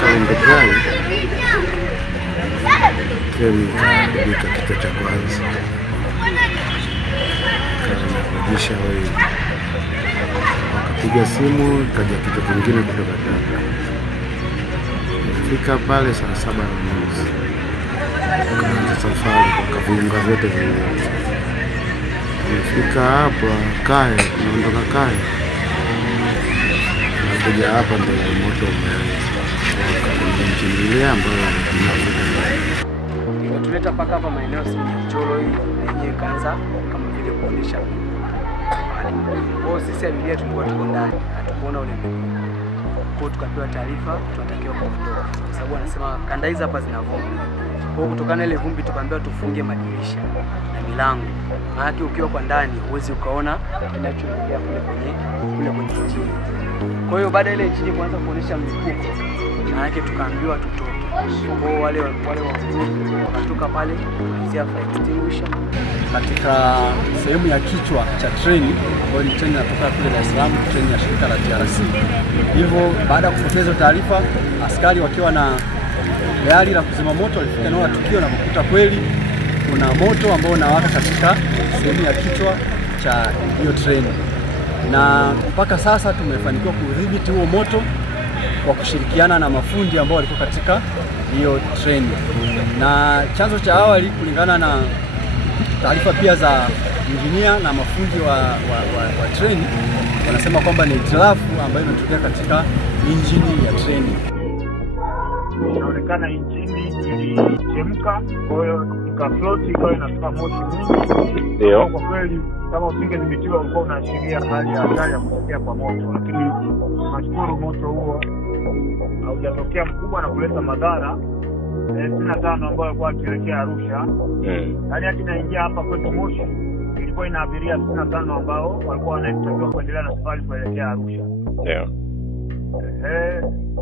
Kalembe Dry treni ikaharibika kitu cha kwanza, karudisha wewe, wakapiga simu kaja kitu kingine kutoka Tanga. Fika pale saa 7:30 kaanza safari kwa kaviunga vyote viwili. Fika hapa Kae, tunaondoka Kae, nakuja hapa ndio moto umeanza nchini ile ambayo tuleta paka hapa maeneo si Cholo hii yenyewe kaanza kama vile kuonesha. Kwa sisi abiria tulikuwa tuko ndani, hatukuona ule mlipuko. Kwa tukapewa taarifa tunatakiwa kuondoka kwa sababu anasema kanda hizi hapa zina vumbi. Kwa kutokana ile vumbi tukaambiwa tufunge madirisha na milango. Maana ukiwa kwa ndani huwezi ukaona kinachoendelea kule kwenye injini. Kwa hiyo baada ile injini kuanza kuonesha mlipuko, maana yake tukaambiwa tutoke. Kwa wale wakatoka pale kuanzia fire extinguisher katika sehemu ya kichwa cha treni ambayo ni treni inatoka kule Dar es Salaam, treni ya shirika la TRC. Hivyo baada ya kupokea taarifa, askari wakiwa na gari la kuzima moto walifika eneo la tukio na kukuta kweli kuna moto ambao unawaka katika sehemu ya kichwa cha hiyo treni. Na mpaka sasa tumefanikiwa kudhibiti huo moto kwa kushirikiana na mafundi ambao walikuwa katika hiyo treni. Na chanzo cha awali kulingana na taarifa pia za injinia na mafundi wa treni wanasema kwamba ni hitilafu ambayo imetokea katika injini ya treni. Inaonekana injini ilichemka, kwa hiyo ikafloat, ikawa inatoka moshi mwingi. Ndio. Kwa kweli kama usingedhibitiwa ulikuwa unaashiria hali ya hatari ya kutokea kwa moto, lakini nashukuru moto huo haujatokea mkubwa na kuleta madhara. 65 ambayo alikuwa akielekea Arusha. Hadi hadi inaingia hapa kwetu Moshi ilikuwa inaabiria 65 ambao walikuwa wanatakiwa kuendelea na safari kuelekea Arusha. Ndio.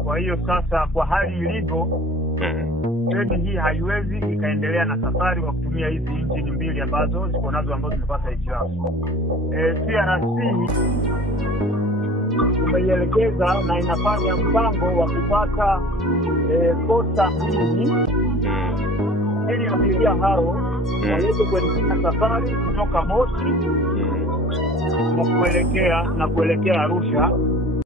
Kwa hiyo sasa kwa hali ilivyo, treni hii haiwezi ikaendelea na safari kwa kutumia hizi injini mbili ambazo ziko nazo ambazo zimepata hitilafu. TRC umeielekeza na inafanya mpango wa kupata kosta hili ili abiria hao waweze kuendelea safari kutoka Moshi na kuelekea Arusha.